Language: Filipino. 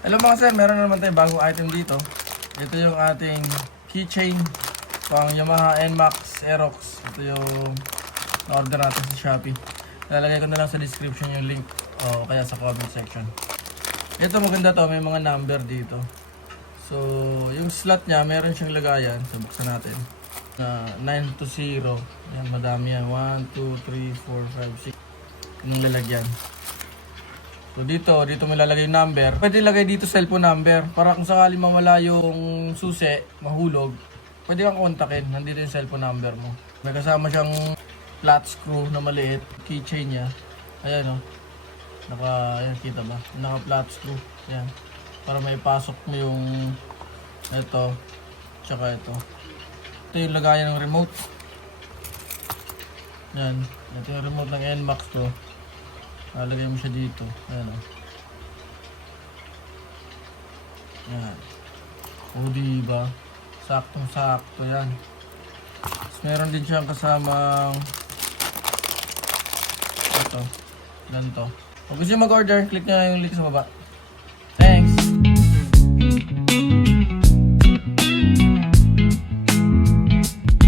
Hello mga sir, meron na naman tayong bagong item dito. Ito yung ating keychain pang Yamaha NMAX Aerox. Ito yung na-order natin sa Shopee. Lalagay ko na lang sa description yung link o kaya sa comment section. Ito maganda to, may mga number dito. So, yung slot niya, meron siyang lagayan. So, buksan natin. 9 to 0. Yan, madami yan. 1, 2, 3, 4, 5, 6. Yung lalagyan. So dito mo ilalagay yung number. Pwede ilagay dito cellphone number para kung sakali mawala yung susi, mahulog, pwede kang kontakin. Nandito yung cellphone number mo. May kasama siyang flat screw na maliit, keychain niya. Ayan o. Ayan, kita ba? Naka flat screw. Ayan. Para may pasok mo yung ito, tsaka ito. Ito yung lagayan ng remote. Ayan. Ito yung remote ng NMAX to. Lalagay mo siya dito. Ayan o. Ayan. O diba? Saktong sakto yan. Tapos meron din siyang kasamang ito. Ganito. Kung gusto nyo mag-order, click nyo yung link sa baba.